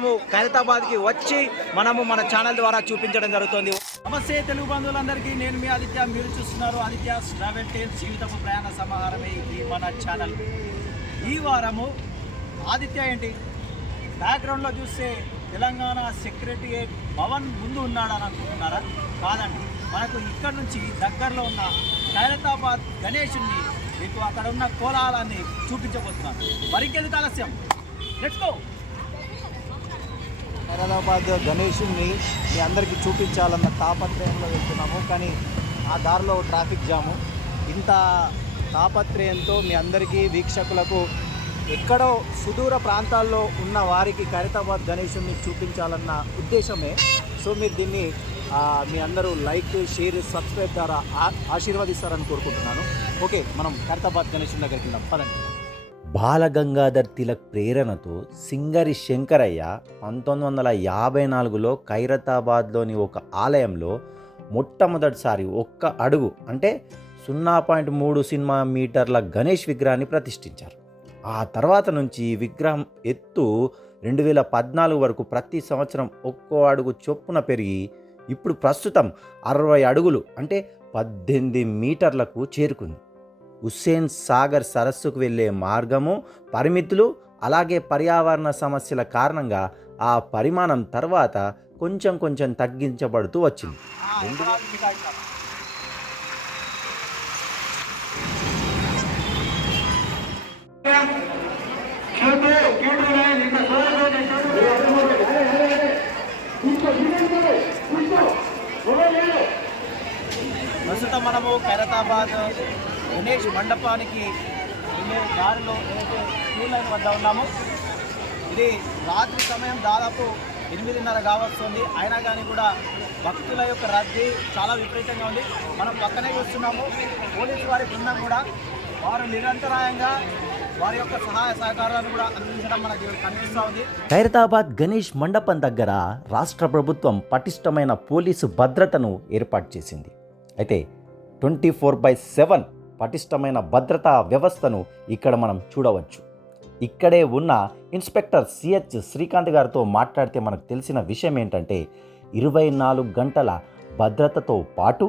మనము ఖైరతాబాద్కి వచ్చి మనము మన ఛానల్ ద్వారా చూపించడం జరుగుతుంది. నమస్తే తెలుగు బంధువులందరికీ, నేను మీ ఆదిత్య. మీరు చూస్తున్నారు ఆదిత్యస్ ట్రావెల్ టేల్స్, జీవితపు ప్రయాణ సమాహారమే ఈ మన ఛానల్. ఈ వారము ఆదిత్య ఏంటి బ్యాక్గ్రౌండ్లో చూస్తే తెలంగాణ సెక్రటరియేట్ భవన్ ముందు ఉన్నాడని అనుకుంటున్నారా? కాదండి, మనకు ఇక్కడ నుంచి దగ్గరలో ఉన్న ఖైరతాబాద్ గణేషుని మీకు అక్కడ ఉన్న కోలాహాలాన్ని చూపించబోతున్నాను. మరింకెందుకు ఆలస్యం, లెట్స్ గో. ఖైరతాబాద్ గణేషుని మీ అందరికీ చూపించాలన్న తాపత్రయంలో వెళ్తున్నాము, కానీ ఆ దారిలో ట్రాఫిక్ జాము. ఇంత తాపత్రయంతో మీ అందరికీ వీక్షకులకు ఎక్కడో సుదూర ప్రాంతాల్లో ఉన్న వారికి ఖైరతాబాద్ గణేషుని చూపించాలన్న ఉద్దేశమే. సో మీరు దీన్ని మీ అందరూ లైక్, షేర్, సబ్స్క్రైబ్ ద్వారా ఆశీర్వదిస్తారని కోరుకుంటున్నాను. ఓకే, మనం ఖైరతాబాద్ గణేషుని దగ్గరికి వెళ్దాం, పదండి. బాలగంగాధర్ తిలక్ ప్రేరణతో సింగరి శంకరయ్య 1954లో ఖైరతాబాద్లోని ఒక ఆలయంలో మొట్టమొదటిసారి ఒక్క అడుగు అంటే 0.3 మీటర్ల గణేష్ విగ్రహాన్ని ప్రతిష్ఠించారు. ఆ తర్వాత నుంచి విగ్రహం ఎత్తు 2014 వరకు ప్రతి సంవత్సరం ఒక్కో అడుగు చొప్పున పెరిగి ఇప్పుడు ప్రస్తుతం 60 అడుగులు అంటే 18 మీటర్లకు చేరుకుంది. హుస్సేన్ సాగర్ సరస్సుకు వెళ్ళే మార్గము, పరిమితులు, అలాగే పర్యావరణ సమస్యల కారణంగా ఆ పరిమాణం తర్వాత కొంచెం కొంచెం తగ్గించబడుతూ వచ్చింది. ప్రస్తుతం మనము ఖైరతాబాద్ గణేష్ మండపానికి వెళ్ళే దారిలో ఏదైతే క్యూ లైన్ వద్ద ఉన్నామో, ఇది రాత్రి సమయం దాదాపు 8:30 కావస్తుంది. అయినా కానీ కూడా భక్తుల యొక్క రద్దీ చాలా విపరీతంగా ఉంది. మనం పక్కనే చూస్తున్నాము, పోలీసు వారి బృందం కూడా వారు నిరంతరాయంగా వారి యొక్క సహాయ సహకారాలను కూడా అందించడం మనకి కనిపిస్తూ ఉంది. ఖైరతాబాద్ గణేష్ మండపం దగ్గర రాష్ట్ర ప్రభుత్వం పటిష్టమైన పోలీసు భద్రతను ఏర్పాటు చేసింది. అయితే 24/7 పటిష్టమైన భద్రతా వ్యవస్థను ఇక్కడ మనం చూడవచ్చు. ఇక్కడే ఉన్న ఇన్స్పెక్టర్ సిహెచ్ శ్రీకాంత్ గారితో మాట్లాడితే మనకు తెలిసిన విషయం ఏంటంటే 24 గంటల భద్రతతో పాటు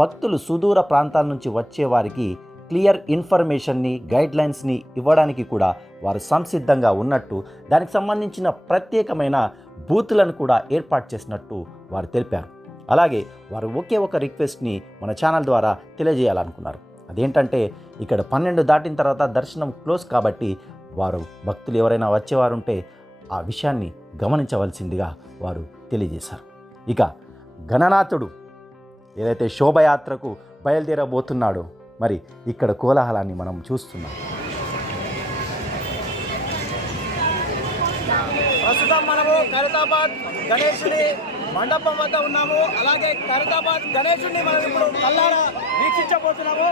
భక్తులు సుదూర ప్రాంతాల నుంచి వచ్చే వారికి క్లియర్ ఇన్ఫర్మేషన్ని, గైడ్లైన్స్ని ఇవ్వడానికి కూడా వారు సంసిద్ధంగా ఉన్నట్టు, దానికి సంబంధించిన ప్రత్యేకమైన బూతులను కూడా ఏర్పాటు చేసినట్టు వారు తెలిపారు. అలాగే వారు ఒకే ఒక రిక్వెస్ట్ని మన ఛానల్ ద్వారా తెలియజేయాలనుకున్నారు. అదేంటంటే ఇక్కడ 12 దాటిన తర్వాత దర్శనం క్లోజ్ కాబట్టి వారు భక్తులు ఎవరైనా వచ్చేవారు ఉంటే ఆ విషయాన్ని గమనించవలసిందిగా వారు తెలియజేశారు. ఇక గణనాథుడు ఏదైతే శోభయాత్రకు బయలుదేరబోతున్నాడో మరి ఇక్కడ కోలాహలాన్ని మనం చూస్తున్నాం. ప్రస్తుతం మనము ఖైరతాబాద్ గణేశుని మండపం వద్ద ఉన్నాము. అలాగే ఖైరతాబాద్ గణేశుని మనం ఇప్పుడు కళ్ళారా వీక్షించబోతున్నాము.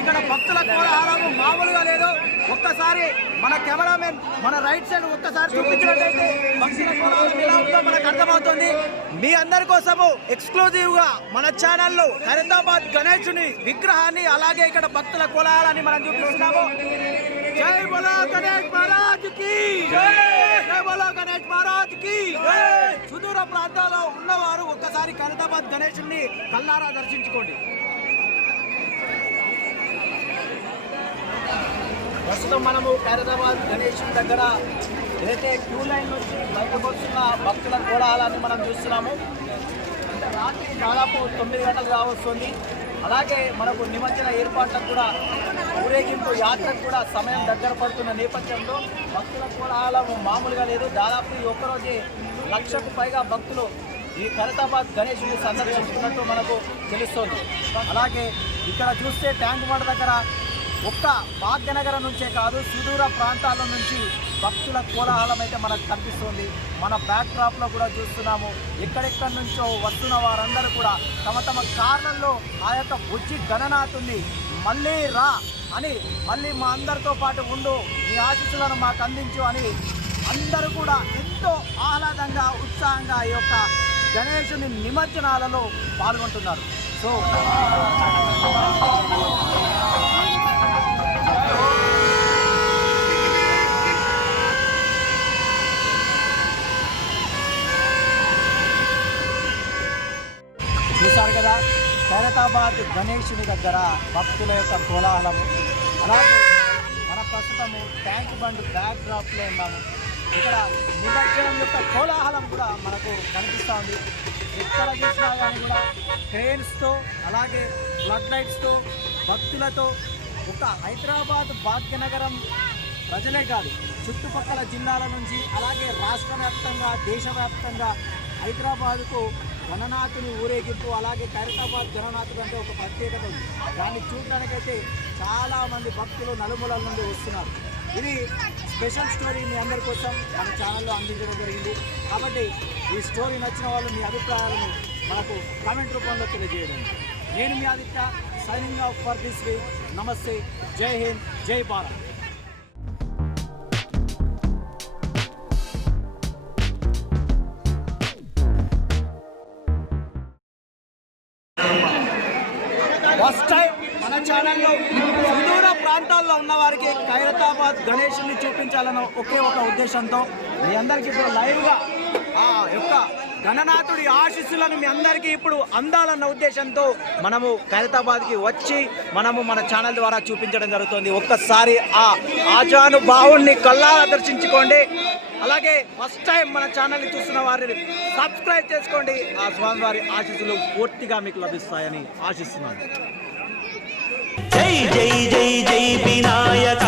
ఇక్కడ భక్తుల కోలాహలము మామూలుగా లేదు. ఒక్కసారి మన కెమెరామెన్ మన రైట్ సైడ్ ఒక్కసారి చూపించినట్లయితే భక్తుల కోలాహలం ఎలా ఉందో మనకు అర్థమవుతుంది. మీ అందరి కోసము ఎక్స్క్లూజివ్గా మన ఛానల్లో ఖైరతాబాద్ గణేశుని విగ్రహాన్ని, అలాగే ఇక్కడ భక్తుల కోలాహలాన్ని మనం చూపిస్తున్నాము. జై బోలో గణేష్ మహారాజ్ కి జై, జై బోలో గణేష్ మహారాజ్ కి జై. సుదూర ప్రాంతాల్లో ఉన్నవారు ఒక్కసారి ఖైరతాబాద్ గణేశుని కళ్ళారా దర్శించుకోండి. ప్రస్తుతం మనము ఖైరతాబాద్ గణేశుని దగ్గర ఏదైతే క్యూ లైన్ నుంచి బయటకు వస్తున్న భక్తుల కోలాహలాన్ని మనం చూస్తున్నాము. అంటే రాత్రి దాదాపు 9 గంటలు కావస్తుంది. అలాగే మనకు నిమజ్జన ఏర్పాట్లకు కూడా, ఊరేగింపు యాత్రకు కూడా సమయం దగ్గర పడుతున్న నేపథ్యంలో భక్తుల కోలాహలం మామూలుగా లేదు. దాదాపు ఈ ఒక్కరోజే 1,00,000కు పైగా భక్తులు ఈ ఖైరతాబాద్ గణేశుని సందర్శించుకున్నట్టు మనకు తెలుస్తోంది. అలాగే ఇక్కడ చూస్తే ట్యాంక్ బండ్ దగ్గర ఒక్క భాగ్యనగరం నుంచే కాదు, సుదూర ప్రాంతాల నుంచి భక్తుల కోలాహలం అయితే మనకు కనిపిస్తుంది. మన బ్యాక్ డ్రాప్లో కూడా చూస్తున్నాము, ఎక్కడెక్కడి నుంచో వస్తున్న వారందరూ కూడా తమ తమ కార్లలో ఆ యొక్క బుజ్జి గణనాథుని మళ్ళీ రా అని, మళ్ళీ మా అందరితో పాటు ఉండు, నీ ఆశీస్సులను మాకు అందించు అని అందరూ కూడా ఎంతో ఆహ్లాదంగా, ఉత్సాహంగా ఈ యొక్క గణేశుని నిమజ్జనాలలో పాల్గొంటున్నారు. సో చూశారు కదా, ఖైరతాబాద్ గణేశుని దగ్గర భక్తుల యొక్క కోలాహలము. అలాగే మన ప్రస్తుతము ట్యాంక్ బండ్ బ్యాక్ డ్రాప్లో ఉన్నాము. ఇక్కడ నిమజ్జనం యొక్క కోలాహలం కూడా మనకు కనిపిస్తూ ఉంది. ఎక్కడ చూసినా కానీ కూడా ట్రైన్స్తో అలాగే ఫ్లడ్ లైట్స్తో భక్తులతో ఒక హైదరాబాద్ భాగ్యనగరం ప్రజలే కాదు, చుట్టుపక్కల జిల్లాల నుంచి అలాగే రాష్ట్ర వ్యాప్తంగా దేశవ్యాప్తంగా హైదరాబాద్కు గణనాథుని ఊరేగింపు, అలాగే ఖైరతాబాద్ గణనాథుడు అంటే ఒక ప్రత్యేకత ఉంది. దాన్ని చూడడానికైతే చాలామంది భక్తులు నలుమూలల నుండి వస్తున్నారు. ఇది స్పెషల్ స్టోరీ మీ అందరి కోసం మన ఛానల్లో అందించడం జరిగింది. కాబట్టి ఈ స్టోరీ నచ్చిన వాళ్ళు మీ అభిప్రాయాలను మనకు కామెంట్ రూపంలో తెలియజేయడం. నేను మీ Aditya, signing off for this week. నమస్తే, జై హింద్, జై భారత్. ఫస్ట్ టైం మన ఛానల్లో సుదూర ప్రాంతాల్లో ఉన్న వారికి ఖైరతాబాద్ గణేశుని చూపించాలన్న ఒకే ఒక ఉద్దేశంతో మీ అందరికీ ఇప్పుడు లైవ్గా ఆ యొక్క గణనాథుడి ఆశీస్సులను మీ అందరికీ ఇప్పుడు అందాలన్న ఉద్దేశంతో మనము ఖైరతాబాద్కి వచ్చి మనము మన ఛానల్ ద్వారా చూపించడం జరుగుతుంది. ఒక్కసారి ఆ ఆజానుభావుణ్ణి కళ్ళారా దర్శించుకోండి. అలాగే ఫస్ట్ టైం మన ఛానల్ని చూస్తున్న వారిని సబ్స్క్రైబ్ చేసుకోండి. ఆ స్వామివారి ఆశీస్సులు పూర్తిగా మీకు లభిస్తాయని ఆశిస్తున్నాను. జై జై జై జై వినాయక